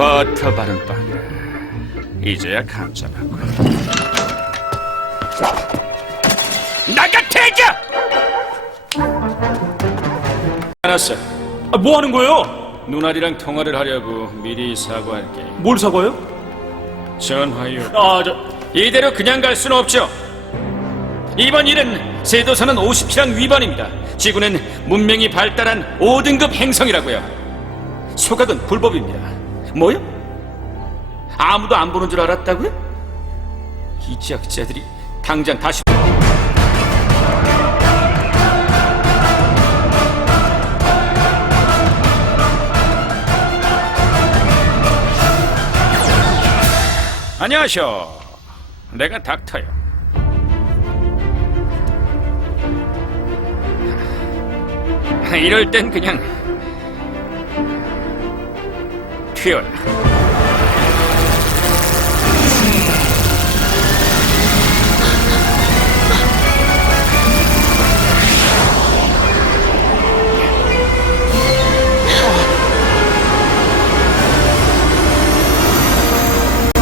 버터 바른 빵이야. 이제야 감자라고. 나가 대자! 알았어. 아, 뭐 하는 거예요? 누나리랑 통화를 하려고 미리 사과할게. 뭘 사과요? 전화요. 아, 저, 이대로 그냥 갈 수는 없죠. 이번 일은 세도선은 57항 위반입니다. 지구는 문명이 발달한 5등급 행성이라고요. 소각은 불법입니다. 뭐요? 아무도 안 보는 줄 알았다고요? 이 지역자들이 당장 다시 안녕하셔. 내가 닥터요. 이럴 땐 그냥 튀어라.